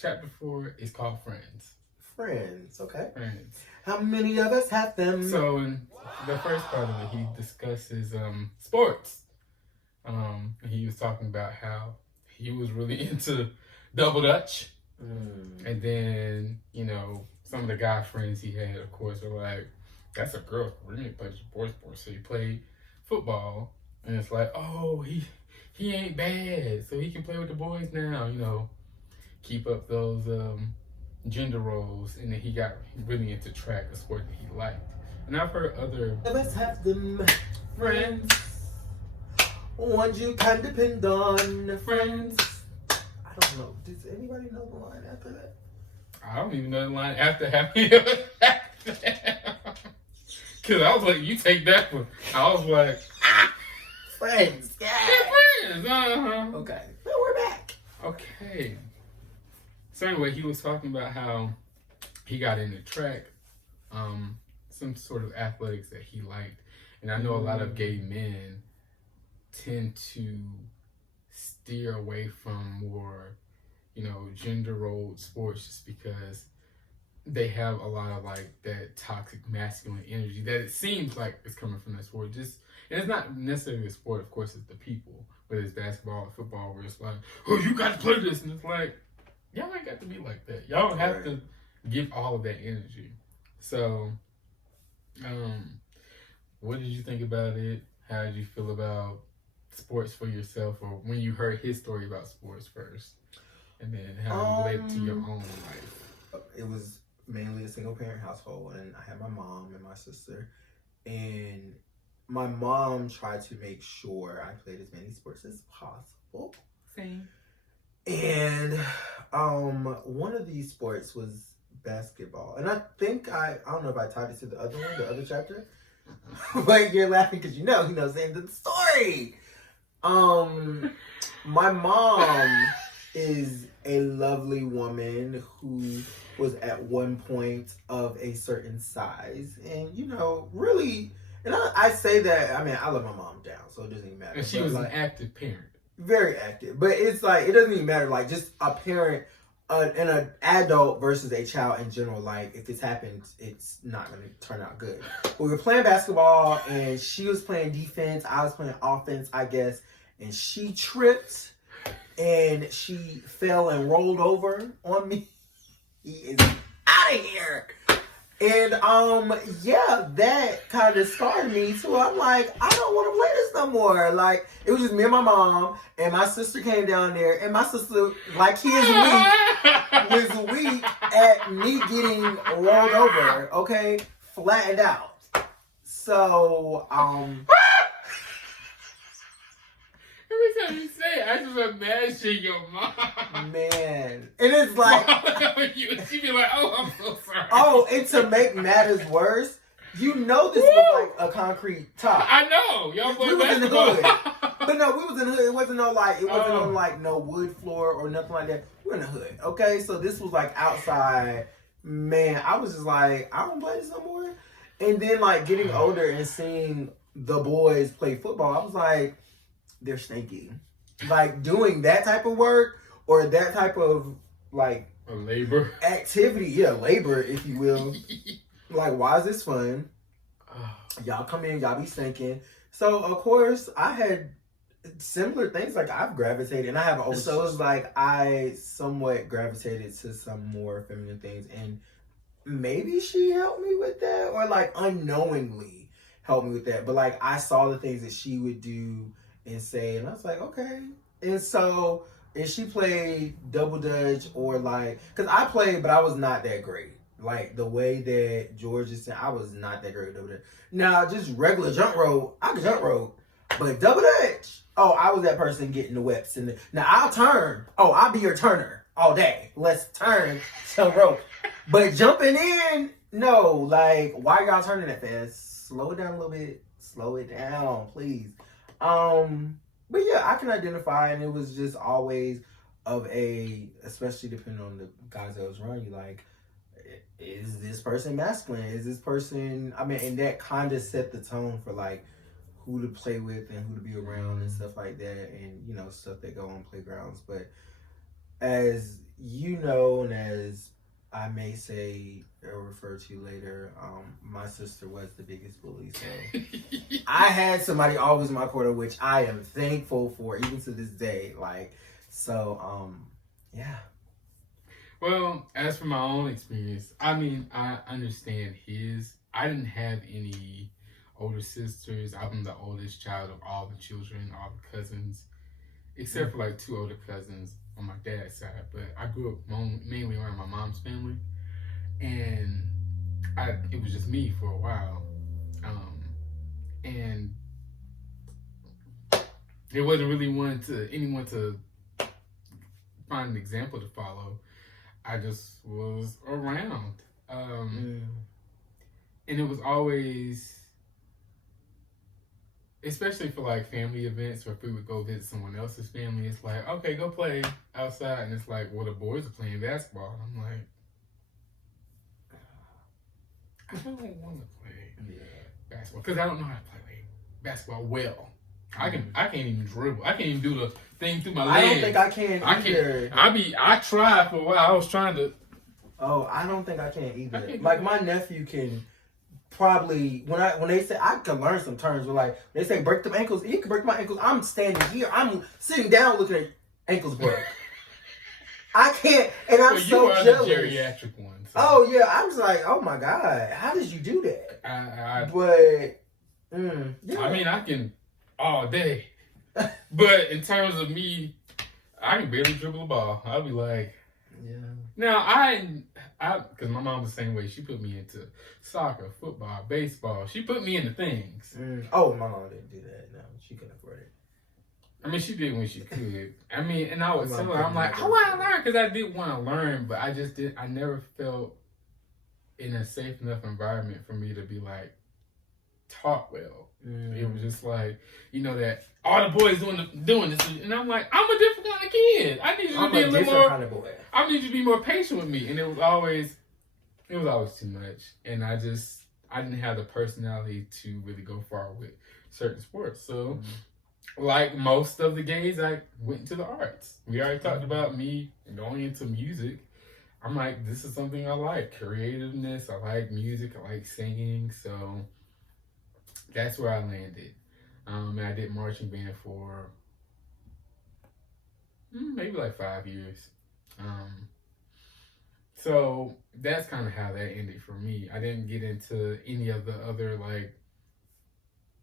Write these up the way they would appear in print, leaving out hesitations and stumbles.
Chapter 4 is called Friends. Friends, okay. Friends. How many of us have them? So in the first part of it, he discusses sports. He was talking about how he was really into double dutch. And then, some of the guy friends he had, of course, were like, that's a girl sport. You ain't play boy sports. So you play football. And it's like, oh, he ain't bad. So he can play with the boys now, keep up those gender roles. And then he got really into track, a sport that he liked. And I've heard other Let's have them friends. Ones you can depend on. Friends. I don't know. Does anybody know the line after that? I don't even know the line after Happy Ever After. Because I was like, you take that one. I was like, Friends. Yeah. Friends. Uh-huh. Okay. Well, we're back. Okay. So anyway, he was talking about how he got into track, some sort of athletics that he liked. And I know a lot of gay men tend to steer away from more, gender role sports just because they have a lot of like that toxic masculine energy that it seems like it's coming from that sport. And it's not necessarily a sport, of course, it's the people, whether it's basketball or football, where it's like, oh, you got to play this. And it's like, y'all ain't got to be like that. Y'all don't have to give all of that energy. So, what did you think about it? How did you feel about sports for yourself, or when you heard his story about sports first, and then how it related to your own life? It was mainly a single parent household, and I had my mom and my sister, and my mom tried to make sure I played as many sports as possible. Same. And one of these sports was basketball, and I think I don't know if I tied it to the other one, the other chapter. But you're laughing because saying the story. My mom is a lovely woman who was at one point of a certain size, and really, and I say that, I mean, I love my mom down, so it doesn't even matter. And she was an active parent. Very active, but it's like, it doesn't even matter, like, just a parent and an adult versus a child in general. Like, if this happens, it's not going to turn out good. We were playing basketball, and she was playing defense, I was playing offense, I guess, and she tripped, and she fell and rolled over on me. He is out of here. And that kind of scarred me too. I'm like, I don't want to play this no more. Like, it was just me and my mom, and my sister came down there, and my sister, like, he is weak at me getting rolled over, okay? Flattened out. So, every time you say it, I just imagine your mom. Man. And it's like, she'd be like, oh, I'm so sorry. Oh, and to make matters worse, this was like a concrete top. I know. Y'all we was in the basketball. hood. But no, we was in the hood. It wasn't on like no wood floor or nothing like that. We're in the hood. Okay, so this was like outside. Man, I was just like, I don't play this no more. And then like getting older and seeing the boys play football, I was like, they're snaky. Like doing that type of work or that type of like labor activity, labor, if you will. Like, why is this fun? Y'all come in, y'all be stinking. So of course I had similar things. Like, I've gravitated, and I have also, so it's like I somewhat gravitated to some more feminine things, and maybe she helped me with that, or like unknowingly helped me with that. But like, I saw the things that she would do and say, and I was like, okay. And so if she played double dutch, or like, because I played, but I was not that great. Like the way that George is saying, I was not that great at double dutch. Now, just regular jump rope, I could jump rope, but double dutch, oh, I was that person getting the whips. Now I'll turn. Oh, I'll be your turner all day. Let's turn some rope. But jumping in, no. Like, why y'all turning that fast? Slow it down a little bit. Slow it down, please. But yeah, I can identify, and it was just always especially depending on the guys that was around you, like, is this person masculine? Is this person, and that kind of set the tone for like who to play with and who to be around and stuff like that, and stuff that go on playgrounds. But as you know, and as I may say or refer to later, my sister was the biggest bully. So I had somebody always in my corner, which I am thankful for, even to this day. Like, so, yeah. Well, as for my own experience, I mean, I understand his. I didn't have any older sisters. I'm the oldest child of all the children, all the cousins, except for like 2 older cousins on my dad's side. But I grew up mainly around my mom's family, and it was just me for a while, and there wasn't really anyone to find an example to follow. I just was around. And it was always, especially for like family events or if we would go visit someone else's family, it's like, okay, go play outside. And it's like, well, the boys are playing basketball. I'm like, I don't want to play basketball because I don't know how to play basketball well. I can't even dribble. I can't even do the thing through my legs. I don't think I can either. I tried for a while. I was trying to. Oh, I don't think I can either. Like my nephew can probably when they say I can learn some terms, but like they say break them ankles, he can break my ankles. I'm standing here. I'm sitting down looking at ankles break. I can't, and I'm so jealous. The geriatric one. So. Oh yeah, I was like, oh my god, how did you do that? Yeah. I mean, I can all day, but in terms of me, I can barely dribble a ball. I'll be like, yeah. Now I because my mom was the same way. She put me into soccer, football, baseball. She put me into things. Oh, my mom didn't do that. No, she couldn't afford it. I mean, she did when she could. I mean, and I would tell her, I'm like, I want to learn because I did want to learn, but I just did. I never felt in a safe enough environment for me to be like taught well. It was just like, you know, that all the boys doing this, and I'm like, I'm a different kind of kid. I need you to be a little more. Kind of boy. I need you to be more patient with me, and it was always too much, and I didn't have the personality to really go far with certain sports. So, like most of the gays, I went into the arts. We already talked about me going into music. I'm like, this is something I like, creativeness. I like music. I like singing. So that's where I landed. And I did marching band for maybe like 5 years. So that's kind of how that ended for me. I didn't get into any of the other, like,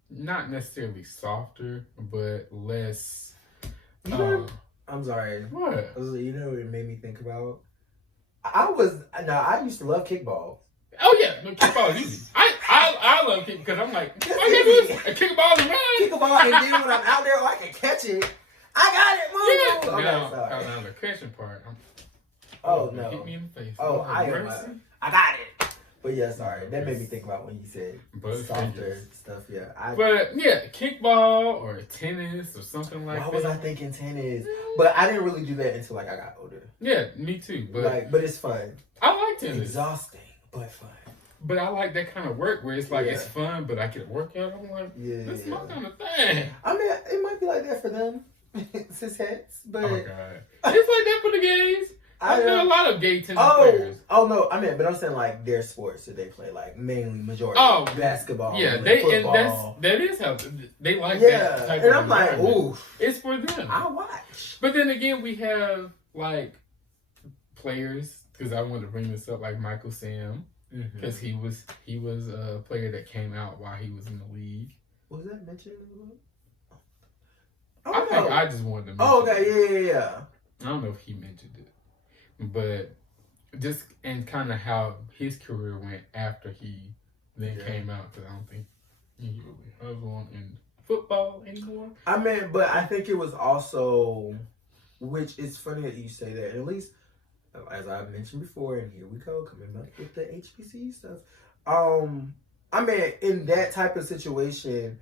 not necessarily softer, but less. I'm sorry. What? You know what it made me think about? I used to love kickball. Oh yeah, no, kickball is easy. I love kick because I'm like, all you gotta do is kick a ball and run. Kick a ball, and then when I'm out there, I can catch it. I got it. Move. Yeah. Now the catching part. Oh no! Hit me in the face. Oh, I got it. But yeah, sorry. That made me think about when you said softer stuff. Yeah. But yeah, kickball or tennis or something like that. Why was I thinking tennis? But I didn't really do that until like I got older. Yeah, me too. But but it's fun. I like tennis. Exhausting, but fun. But I like that kind of work where it's like it's fun, but I get a workout. I'm like, this is my kind of thing. I mean, it might be like that for them, cis hets, but oh god, it's like that for the gays. I know a lot of gay tennis players. Oh no, but I'm saying like their sports that they play, like mainly majority. Basketball. Yeah, football. That is how they like that type of environment. And I'm like, ooh, it's for them. I watch. But then again, we have like players because I wanted to bring this up, like Michael Sam, because he was a player that came out while he was in the league. Was that mentioned in the book? I think I just wanted to mention Oh, okay, yeah. I don't know if he mentioned it. But just and kind of how his career went after he then came out, because I don't think he really hustled in football anymore. I mean, but I think it was also, which is funny that you say that, at least as I mentioned before, and here we go, coming back with the HBCU stuff. I mean, in that type of situation,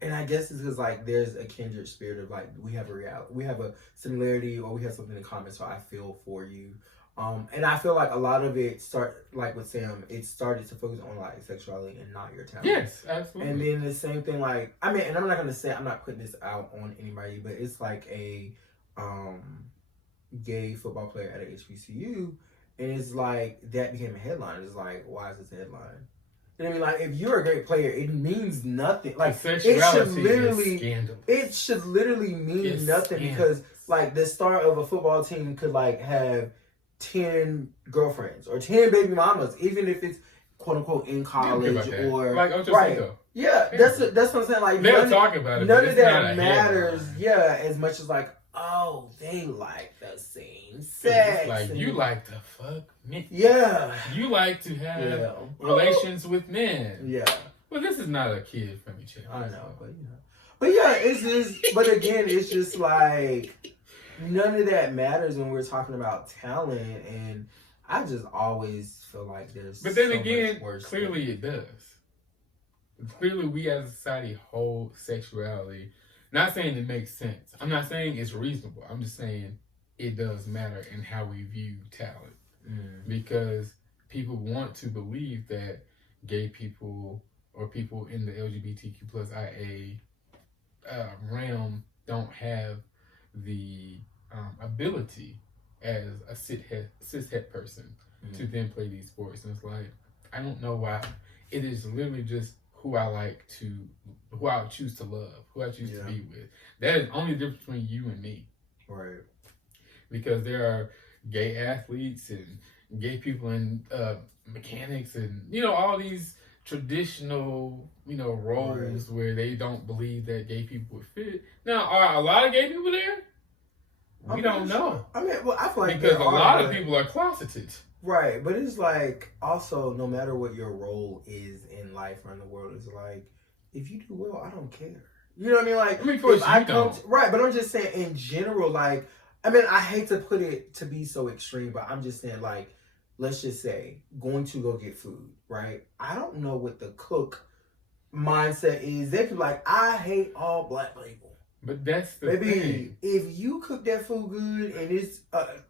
and I guess it's because like there's a kindred spirit of like we have a similarity, or we have something in common. So I feel for you, and I feel like a lot of it like with Sam, it started to focus on like sexuality and not your talent. Yes, absolutely. And then the same thing, like I mean, and I'm not putting this out on anybody, but it's like a gay football player at a HBCU, and it's like that became a headline. It's like, why is this a headline? You know what I mean? Like, if you're a great player, it means nothing. Like, it should literally mean nothing because, like, the star of a football team could, like, have 10 girlfriends or 10 baby mamas, even if it's quote unquote in college or like Ocho right. Cinco. Yeah, that's what I'm saying. Like, they'll talk about it. None of that matters. Yeah, as much as like, oh, they like the same sex. It's like, you like to fuck men. Yeah. You like to have relations with men. Yeah. Well, this is not a kid-friendly channel. I know, but yeah, it's just. But again, it's just like none of that matters when we're talking about talent, and I just always feel like there's. But then again, clearly it does. Clearly, we as a society hold sexuality. Not saying it makes sense. I'm not saying it's reasonable. I'm just saying it does matter in how we view talent. Because people want to believe that gay people or people in the LGBTQ plus IA realm don't have the ability as a cishet person to then play these sports. And it's like, I don't know why. It is literally just who I choose to love, who I choose to be with. That is only the difference between you and me. Right. Because there are gay athletes and gay people in mechanics and, all these traditional, roles where they don't believe that gay people would fit. Now, are a lot of gay people there? We don't know. I mean, well, I feel like because a lot of people are closeted. Right, but it's like also no matter what your role is in life or in the world, it's like if you do well, I don't care. You know what I mean? Like, right, but I'm just saying in general, like, I mean, I hate to put it to be so extreme, but I'm just saying, like, let's just say going to go get food, right? I don't know what the cook mindset is. They could be like, I hate all black people. But that's the thing. If you cook that food good and it's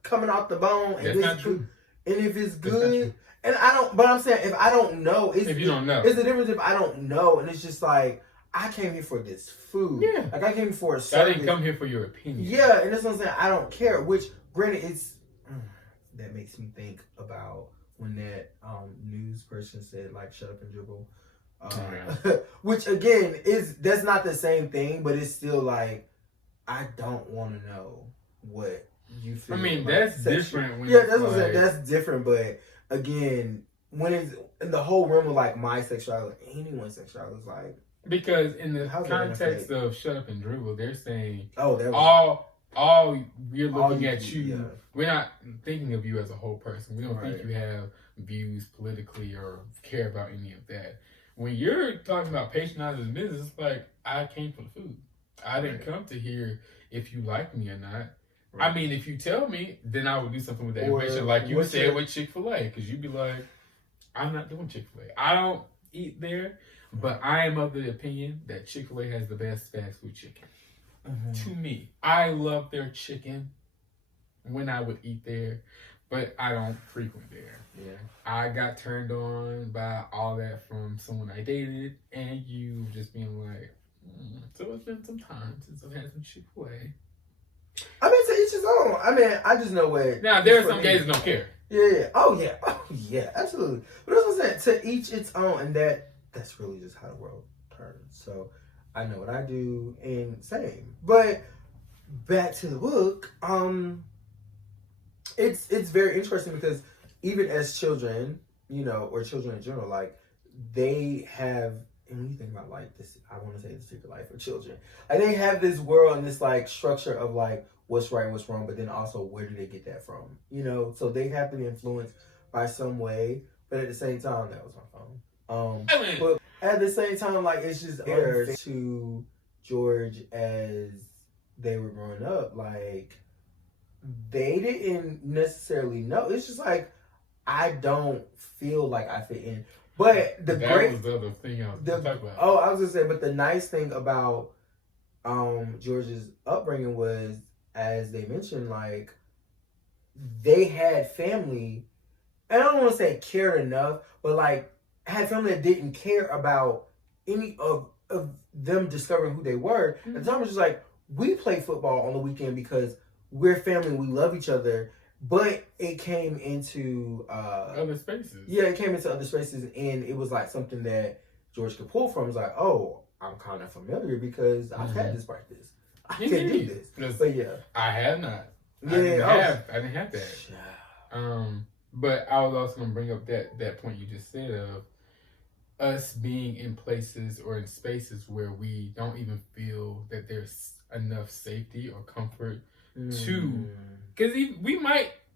coming off the bone, and that's not true. And if it's good, and but I'm saying if I don't know, if you don't know, it's the difference if I don't know, and it's just like I came here for this food. Yeah, like I came here for a service. I didn't come here for your opinion. Yeah, and that's what I'm saying. I don't care. Which, granted, that makes me think about when that news person said like "shut up and dribble," which again that's not the same thing, but it's still like I don't want to know what. You feel I mean, that's different. That's what I'm saying. That's different. But again, when it's in the whole realm of like my sexuality, anyone's sexuality is like because in the context of "shut up and dribble," they're saying, all we're looking at you. Yeah. We're not thinking of you as a whole person. We don't think you have views politically or care about any of that. When you're talking about patronizing business, it's like I came for the food. I didn't come to hear if you like me or not. Right. I mean, if you tell me, then I would do something with that information, like you said with Chick-fil-A, because you'd be like, I'm not doing Chick-fil-A. I don't eat there, but I am of the opinion that Chick-fil-A has the best fast food chicken. To me, I love their chicken when I would eat there, but I don't frequent there. Yeah, I got turned on by all that from someone I dated, and you just being like, so it's been some time since I've had some Chick-fil-A. I mean, to each his own. I mean, I just know what. Now, there are some gays that don't care. Yeah. Oh, yeah. Absolutely. But that's what I'm saying. To each its own. And that's really just how the world turns. So, I know what I do and same. But, back to the book. It's very interesting because even as children, or children in general, like, they have... And when you think about like this, I want to say the secret life of children. Like they have this world and this like structure of like what's right and what's wrong, but then also where do they get that from? So they have to be influenced by some way. But at the same time, that was my phone. But at the same time, like it's just fair to George as they were growing up. Like they didn't necessarily know. It's just like I don't feel like I fit in. But was the other thing I was talking about. Oh, I was gonna say, but the nice thing about George's upbringing was, as they mentioned, like they had family, and I don't want to say cared enough, but like had family that didn't care about any of them discovering who they were. At the time, it was just like we play football on the weekend because we're family, we love each other. But it came into other spaces. Yeah, it came into other spaces, and it was like something that George could pull from. It was like, oh, I'm kind of familiar because I've had this practice. I can do this. But yeah, I have not. Yeah, I didn't have that. But I was also gonna bring up that point you just said of us being in places or in spaces where we don't even feel that there's enough safety or comfort to, because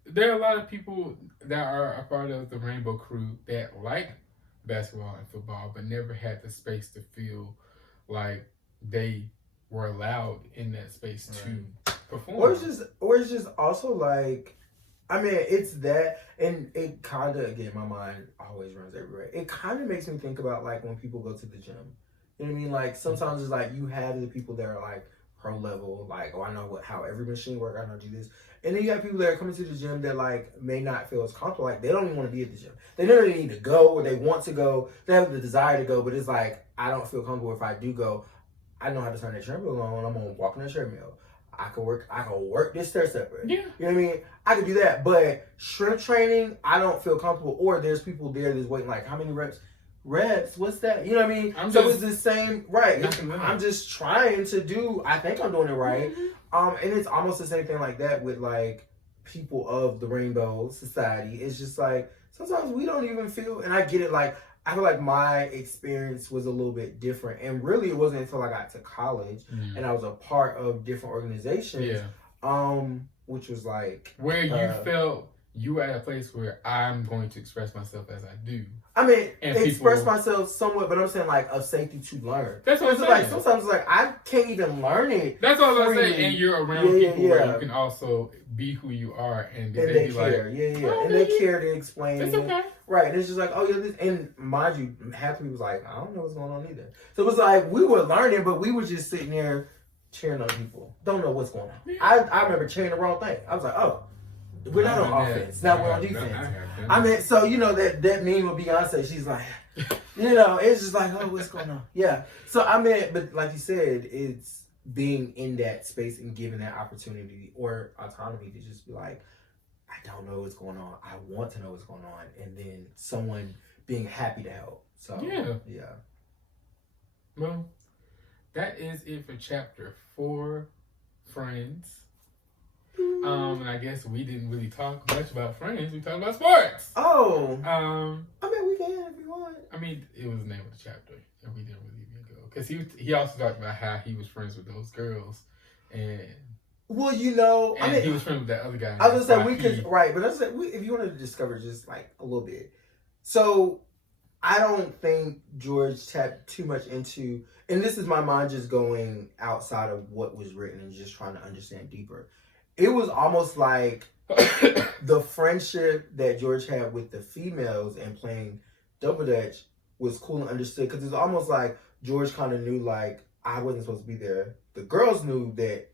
there are a lot of people that are a part of the Rainbow Crew that like basketball and football, but never had the space to feel like they were allowed in that space to perform. Or it's just also like, I mean, it's that, and it kind of, again, my mind always runs everywhere. It kind of makes me think about like when people go to the gym. You know what I mean? Like sometimes it's like you have the people that are like pro level, like, oh, I know how every machine works, I know how to do this. And then you have people that are coming to the gym that like may not feel as comfortable, like they don't even want to be at the gym. They don't really need to go, or they want to go, they have the desire to go, but it's like, I don't feel comfortable if I do go. I know how to turn that treadmill on, I'm gonna walk on the treadmill. I can work this stair stepper. Yeah. You know what I mean? I can do that, but strength training, I don't feel comfortable. Or there's people there that's waiting, like, how many reps? What's that? You know what I mean? It's the same, right? I'm just trying to do, I think I'm doing it right. And it's almost the same thing like that with like people of the Rainbow Society. It's just like, sometimes we don't even feel, and I get it, like, I feel like my experience was a little bit different. And really it wasn't until I got to college and I was a part of different organizations. Which was like, where you felt you were at a place where I'm going to express myself as I do. I mean, express myself somewhat, but I'm saying like a safety to learn. That's what I'm saying. Like sometimes like I can't even learn it. That's what I was saying. And you're around people where you can also be who you are, and they care. Like, and they care to explain. It's okay. Right. And it's just like, oh yeah, this, and mind you, half the people was like, I don't know what's going on either. So it was like we were learning, but we were just sitting there cheering on people. Don't know what's going on. Yeah. I remember cheering the wrong thing. I was like, oh, we're not on offense. Now we're on defense. I mean, so you know that meme of Beyonce, she's like, you know, it's just like, oh, what's going on? Yeah. So I mean, but like you said, it's being in that space and given that opportunity or autonomy to just be like, I don't know what's going on. I want to know what's going on. And then someone being happy to help. So yeah. Well, that is it for chapter 4, Friends. And I guess we didn't really talk much about Friends. We talked about sports. Oh. I mean, we can if you want. I mean, it was the name of the chapter, and we didn't really even go because he also talked about how he was friends with those girls, and well, you know, I mean, he was friends with that other guy. I was gonna say we could but I was like, if you wanted to discover just like a little bit, so I don't think George tapped too much into, and this is my mind just going outside of what was written and just trying to understand deeper. It was almost like the friendship that George had with the females and playing double dutch was cool and understood, because it's almost like George kind of knew like I wasn't supposed to be there. The girls knew that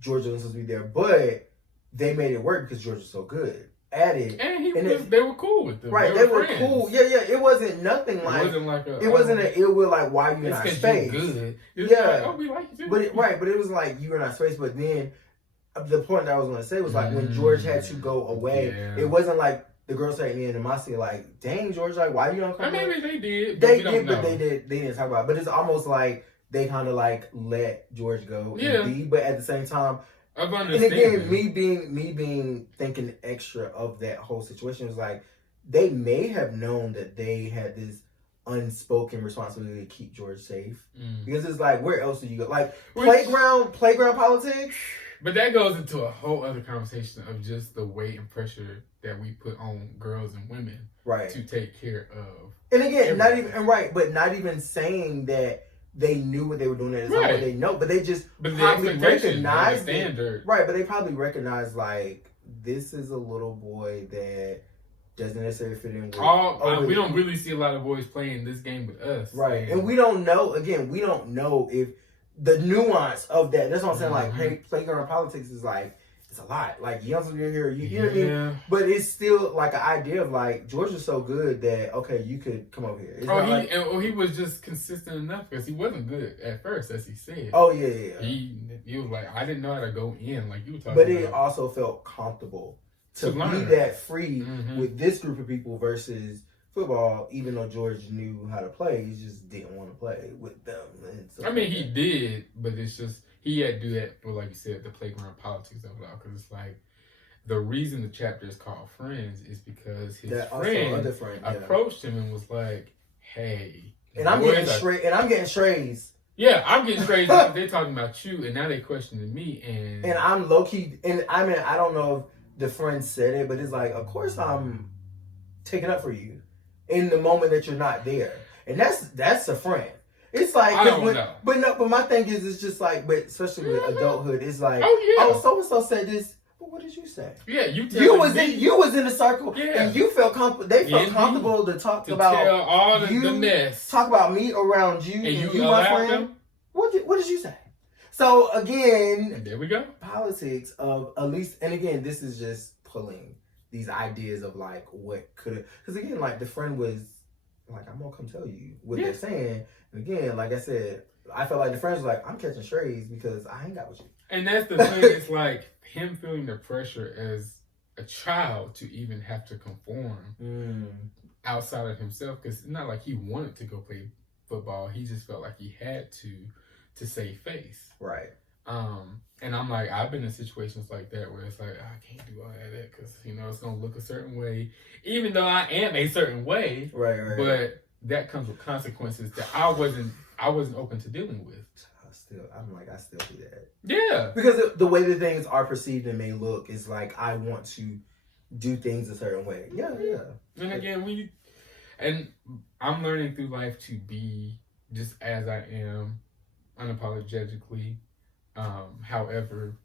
George wasn't supposed to be there, but they made it work because George was so good at it. And they were cool with them. Right, they were cool. Yeah. It wasn't nothing like, it wasn't an ill will like, why you not space. Good. Yeah. Like, oh, we like you too. But it was like you were not space. But then the point that I was going to say was like when George had to go away, it wasn't like the girls started me in animosity like, dang, George, like, why you don't come back? Maybe they did. They did, but they didn't talk about it. But it's almost like they kind of like let George go and be, but at the same time, and again, me being thinking extra of that whole situation was like, they may have known that they had this unspoken responsibility to keep George safe, because it's like, where else do you go? Like playground politics. But that goes into a whole other conversation of just the weight and pressure that we put on girls and women, to take care of. And again, not even saying that they knew what they were doing at the time, but they know, but they just probably recognized it. Right, but they probably recognized like, this is a little boy that doesn't necessarily fit in with. We don't really see a lot of boys playing this game with us. Right, and we don't know if the nuance of that. That's what I'm saying. Like, playground politics is like it's a lot. Like Youngster here, you know what I mean? But it's still like an idea of like George is so good that okay, you could come over here. He was just consistent enough because he wasn't good at first, as he said. Oh yeah. He was like, I didn't know how to go in, like you were talking. But about. It also felt comfortable to be that free with this group of people versus football. Even though George knew how to play, he just didn't want to play with them. And I mean, he did, but it's just he had to do that for, like you said, the playground politics of it all. Because it's like the reason the chapter is called Friends is because his friend approached him and was like, "Hey," and I'm getting strays. Yeah, I'm getting strays. They're talking about you, and now they questioning me, and I'm low key. And I mean, I don't know if the friend said it, but it's like, of course I'm taking up for you in the moment that you're not there, and that's a friend. It's like, I don't know. But my thing is, it's just like, but especially with adulthood, it's like, so and so said this. But what did you say? Yeah, you was in the circle, and you felt comfortable. They felt comfortable to talk about tell all the mess. Talk about me around you, and you my friend. Them? What did you say? So again, and there we go. Politics of at least, and again, this is just pulling these ideas of like what could have, because again, like the friend was like, I'm gonna come tell you what they're saying. And again, like I said, I felt like the friends was like, I'm catching strays because I ain't got with you. And that's the thing. It's like him feeling the pressure as a child to even have to conform outside of himself, because it's not like he wanted to go play football. He just felt like he had to save face. Right. And I'm like, I've been in situations like that where it's like, I can't do all that because, it's going to look a certain way, even though I am a certain way. Right. But that comes with consequences that I wasn't open to dealing with. I still do that. Yeah. Because the way that things are perceived and may look is like, I want to do things a certain way. Yeah. And again, and I'm learning through life to be just as I am, unapologetically. However,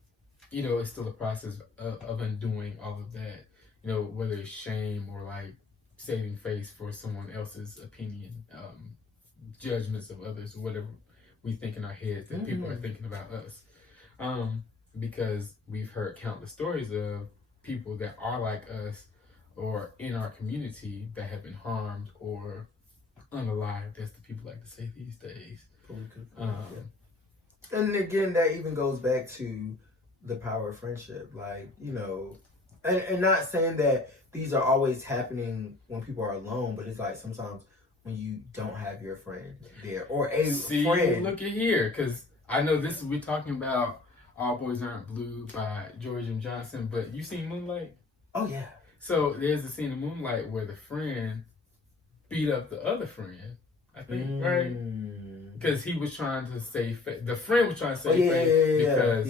it's still a process of undoing all of that. Whether it's shame or like saving face for someone else's opinion, judgments of others, or whatever we think in our heads that people are thinking about us. Because we've heard countless stories of people that are like us or in our community that have been harmed or unalived, as the people like to say these days. And again, that even goes back to the power of friendship. Like, and not saying that these are always happening when people are alone, but it's like sometimes when you don't have your friend there or a friend. Look at here, because I know we're talking about All Boys Aren't Blue by George M. Johnson, but you seen Moonlight? Oh, yeah. So there's a scene in Moonlight where the friend beat up the other friend, I think, right? Because he was trying to save face. The friend was trying to save face because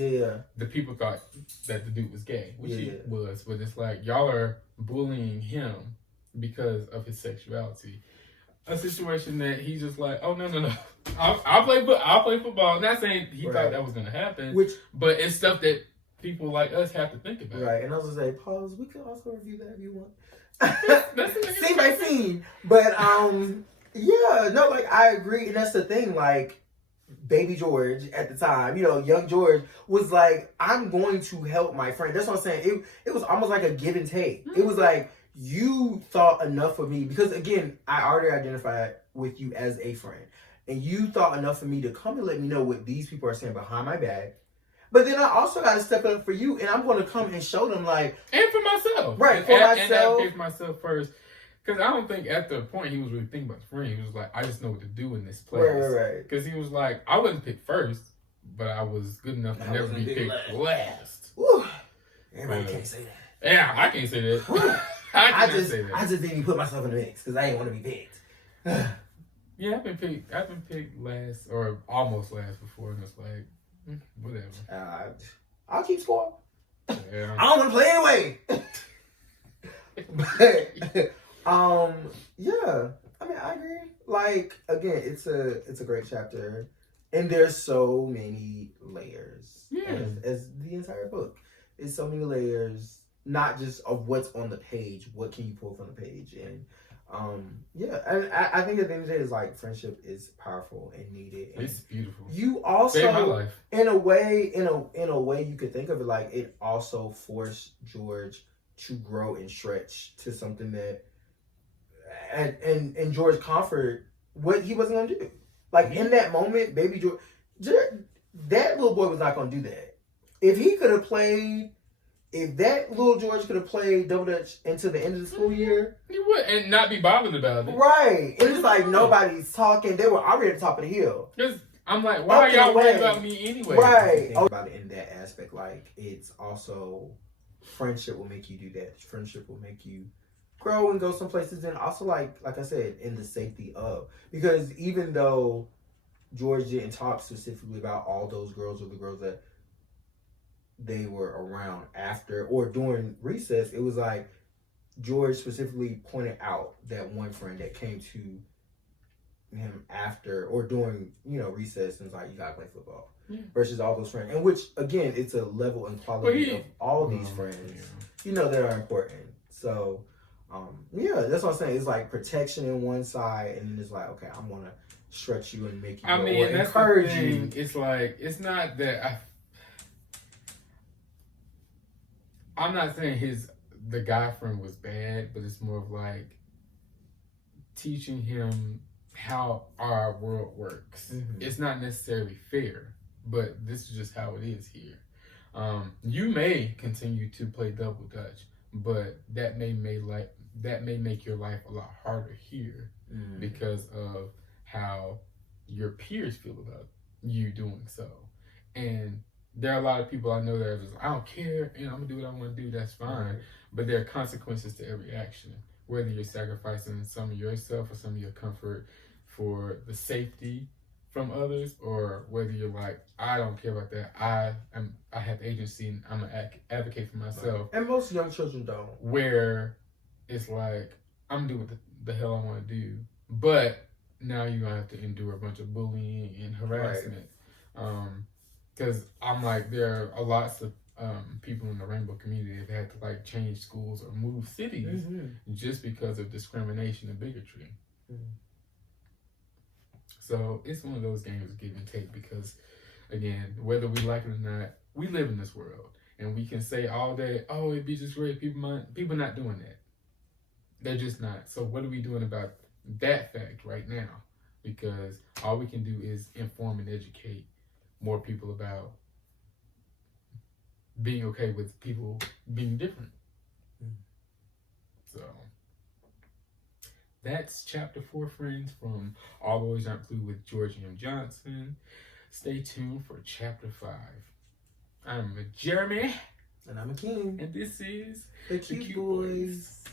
the people thought that the dude was gay, which he was. But it's like, y'all are bullying him because of his sexuality. A situation that he's just like, oh, no. I'll play football. Not saying he thought that was going to happen, but it's stuff that people like us have to think about. Right, and I was going to say, pause, we could also review that if you want. Scene by scene. But, I agree. And that's the thing, like, baby George at the time, young George was like, I'm going to help my friend. That's what I'm saying. It was almost like a give and take. It was like, you thought enough of me, because again, I already identified with you as a friend, and you thought enough of me to come and let me know what these people are saying behind my back. But then I also got to step up for you, and I'm going to come and show them, like, and for myself, right? For myself, and advocate for myself first. Because I don't think at the point he was really thinking about his friend. He was like, I just know what to do in this place. Right. Because he was like, I wasn't picked first, but I was good enough to never be picked last. Woo. Everybody can't say that. Yeah, I can't say that. I just didn't even put myself in the mix because I didn't want to be picked. Yeah, I've been picked last or almost last before, and it's like, whatever. I'll keep score. Yeah. I don't want to play anyway. Yeah. I mean, I agree. Like, again, it's a great chapter, and there's so many layers. Yeah. As the entire book, it's so many layers. Not just of what's on the page, what can you pull from the page, and Yeah, and I think at the end of the day, is like friendship is powerful and needed. And It's beautiful. you also, saved my life. in a way, you could think of it like it also forced George to grow and stretch to something that, and George comfort what he wasn't gonna do. Like in that moment, baby George, that little boy was not gonna do that. If he could have played. If that little George could have played Double Dutch into the end of the school year, he would, and not be bothered about it. Right. It was like nobody's talking. They were already at the top of the hill. Because I'm like, why are y'all worried about me anyway? Right. Think about it in that aspect. Like, it's also friendship will make you do that. Friendship will make you grow and go some places. And also, like I said, in the safety of. Because even though George didn't talk specifically about all those girls or the girls that they were around after or during recess, it was like George specifically pointed out that one friend that came to him after or during recess and was like, you gotta play football, versus all those friends, and which again, it's a level and quality of all these friends that are important. So that's what I'm saying. It's like protection in one side, and then it's like, okay, I'm gonna stretch you and make you or that's encourage you. It's like, it's not that I'm not saying the guy friend was bad, but it's more of like teaching him how our world works. Mm-hmm. It's not necessarily fair, but this is just how it is here. You may continue to play Double Dutch, but that may make your life a lot harder here because of how your peers feel about you doing so. And there are a lot of people I know that are just, I don't care, I'm gonna do what I want to do, that's fine. Right. But there are consequences to every action, whether you're sacrificing some of yourself or some of your comfort for the safety from others, or whether you're like, I don't care about that, I have agency and I'm gonna advocate for myself. Right. And most young children don't. Where it's like, I'm gonna do what the hell I want to do, but now you're gonna have to endure a bunch of bullying and harassment. Right. Because I'm like, there are lots of people in the rainbow community that have had to like change schools or move cities just because of discrimination and bigotry. Mm-hmm. So it's one of those games of give and take because, again, whether we like it or not, we live in this world. And we can say all day, oh, it'd be just great. People not doing that. They're just not. So what are we doing about that fact right now? Because all we can do is inform and educate more people about being okay with people being different. So that's chapter 4, friends, from All Boys Aren't Blue with George M. Johnson. Stay tuned for chapter 5. I'm Jeremy. And I'm a King. And this is the Cute Boys.